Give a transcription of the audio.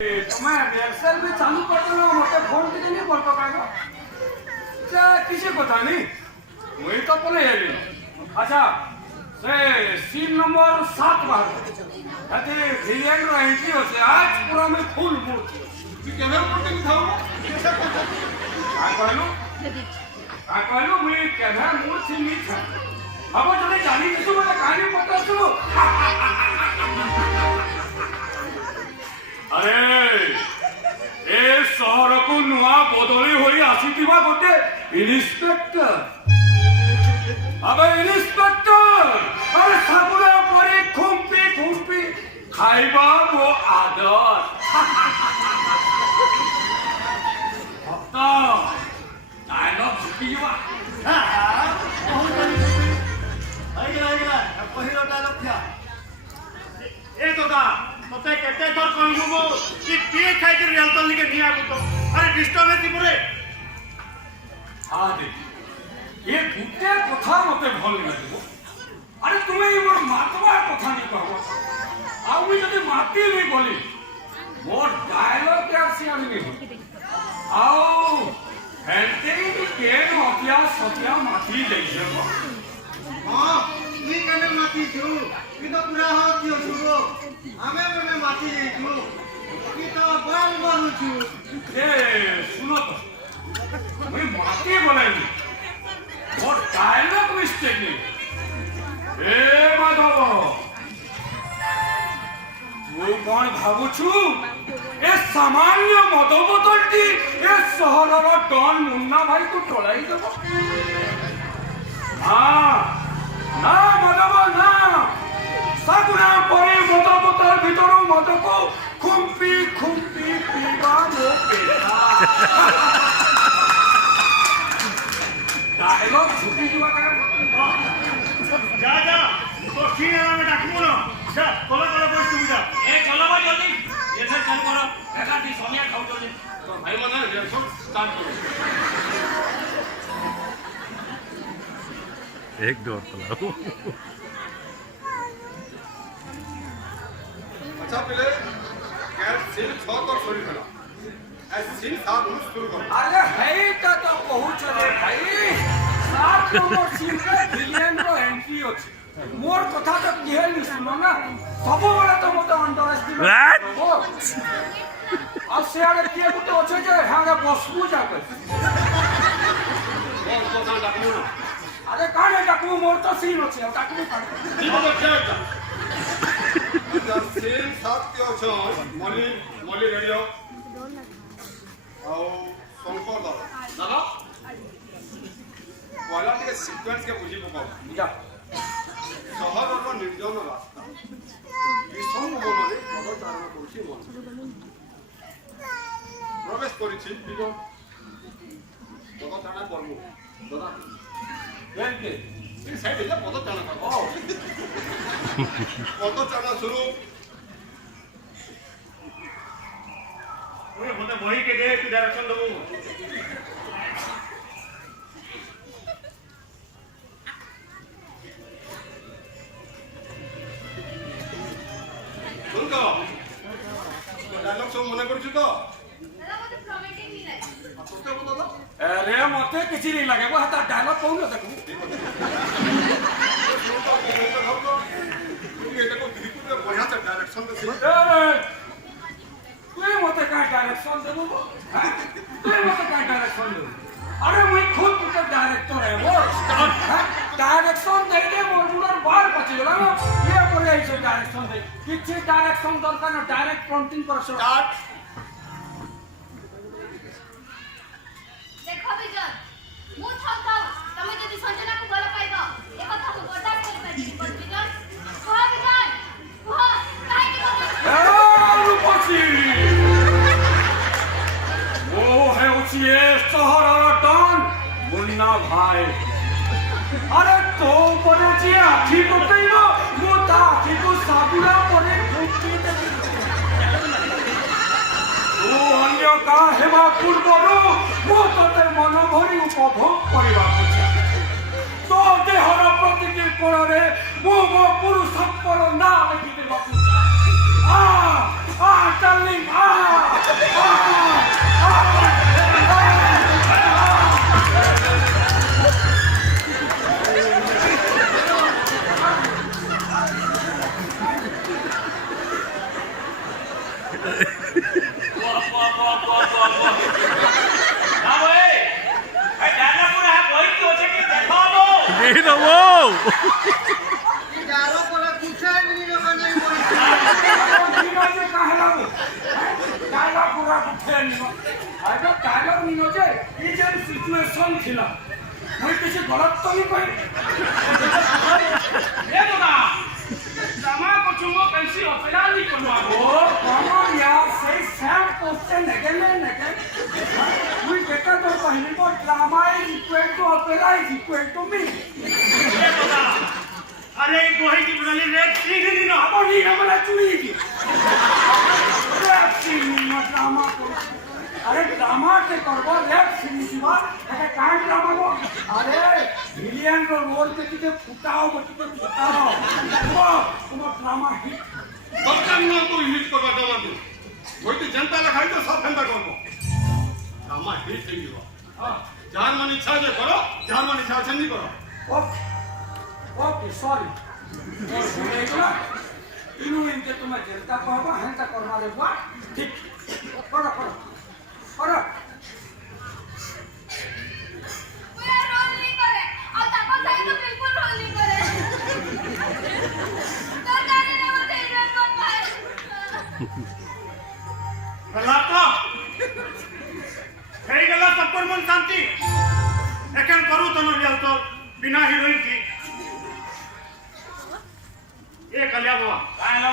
तुम्हें रिहर्सल भी चालू कर दो ना मोटे फोन के नहीं बोल पाएगा क्या किसी को था नहीं वही तो बोले अच्छा से सीन नंबर 7 बार कहते विलियन रो एंट्री हो से आज पूरा में फुल मूड तू कैमरा पड़ते नहीं था आ कहलो मैं कैमरा मूड से नहीं था अब जने जानी किसको बोला कहानी पता सुनो अरे ए शहर को नुआ बदली होई आसीथिबा गोटे इन्स्पेक्टर अबे इन्स्पेक्टर अरे साबुना परे खुंपी खाइबा वो आदत भक्ता डायलॉग छुपीवा आइगला पहिलो डायलॉग था ए तोता मते केते थर कहलु मो कि पिए खाइ के रिहर्सल लिके नि आबु तो अरे डिस्टर्ब हेति पुरे आ दे ये गुटे कथा मते भल लागबो अरे तुमे ई मोर मातवा कथा नि कहबो आ मी जदि माती नि बोली मोर डायलॉग के से आनी नि आओ हेंते के हतिया सतिया माती देइछो हां मी कने माती छु कि तो पूरा होती हो छुगो आमे मने माती छु कि तो बाल बालू छु ए सुनो तो मैं माती बोलाई और डायलॉग मिस्टेक नहीं ए माधव तू कौन भाबु छु ए सामान्य मद बोतलटी ए सहरर डॉन मुन्ना भाई तू टोलाई देबो हां ना माधव ना सागुना परे मद बोतल भीतर मद को खुंपी पीवा मो पेटा डायलॉग छुपी जुआ का जा तो सीन में डाकमु न जा कोला बस तू जा ए चलो भाई जल्दी ये से चल करो एका दी सोनिया खाउ जल्दी तो भाई मने रिहर्सल स्टार्ट करो एक दो चलाओ अच्छा पहले कैट सीन 6 तक छोड़ी खड़ा ए सीन 7 में शुरू करो अरे है तो पहुंच रे भाई 7 नंबर सीन पे विलियन रो एंट्री होची मोर कथा तो केहल नि सुनो ना सब बेला तो मते अंडर एस्टिमेट हो अब से आगे के गुटे होचे जे हागे बसबू जाके कौन कथा डाकमु ना अरे काने डाकू मोर तो सीन होचे डाकू काने जीव तो क्या सीन 7 के छ मली रेडियो आओ संकर दादा वाला के सीक्वेंस के बुझी पकाओ बुझा शहर और निर्जन रास्ता विषम बନରେ पदचारण करछि मन प्रवेश करिछि बिजन पदचारण करमु दादा देखे इन साइड ले पदचारण करबो पदचारण शुरू ओए मते बही के दे तू डायरेक्शन दबो सुन को डायलॉग सब मने करछु तो दादा मते प्रॉमिसिंग नहीं लागे सोचे बता दो अरे मते किछि नहीं लागे वो हता डायलॉग कहू ना देखू बढ़िया से डायरेक्शन दे तू मते का डायरेक्शन देबो तू मते का डायरेक्शन देबो अरे मैं खुद तो डायरेक्टर है वो डायरेक्शन दे दे मोर मुडर बाल बचे गला ना ये करे ऐसे डायरेक्शन दे किछि डायरेक्शन दरकार ना डायरेक्ट प्रॉम्प्टिंग कर स्टार्ट देखो विजन मु छाताऊ तमे जदी संजना को बोला पाइबो ए कथा को बर्दाश्त कर पाइबी पर विजन कह विजन कह काहे की ए रूपसी वो है उचिए शहरर डॉन मुन्ना भाई अरे तो परे जे आखी कोतेइबो मो ता आखी को साबुना परे फुटी दे तो अन्य का हेमा पूर्वरु मो तते मन भरी उपभोग करिबा तो देहर प्रतिक्रिया कोरे मो पुरुष पर ना लिखि देबा आ डार्लिंग आ नहीं तो वो यारो बोला कुछ नहीं लोग नहीं बोल डायलॉग पूरा कुठे नियो आगे डायलॉग नियो जे ये जे सिचुएशन थिला মই কিছু গলত তো নি কই ए दादा ड्रामा को चुमो कैसी ऑपेरा नहीं करवाबो ओ कमो यार सही सैम क्वेश्चन नगेले नगे मुई बेटा तो पहले को drama is equal to opera is equal to मी ए दादा अरे गोही की बनाली रेट ठीक नहीं ना अब नी हमला चुई की रैप सीन में ड्रामा को अरे ड्रामा के करबो रैप सीन जीवा अरे कान ड्रामा को अरे विलियन को रोल के तुझे फुटाओ वो तुम ड्रामा हिट बर्तन ना तो हिट करवा दवा तू कोई तो जनता लखाई तो सब फेंदा करबो रामा हिट થઈ ગયો हां जार मन इच्छा जे करो जार मन इच्छा से नहीं करो ओके सॉरी बोलेगा इनु इनके तुम्हें जनता कहबो हंता करवा रे बा ठीक करो करो करो मैं रोल नहीं करे और ताको सही तो बिल्कुल रोल नहीं करे तो जाने ना मुझे हीरोइन बन पाए लातो हे गेला सबकर मन शांति एखन करू तो न रियल तो बिना हीरोइन की ए कलिया बाबा काय ना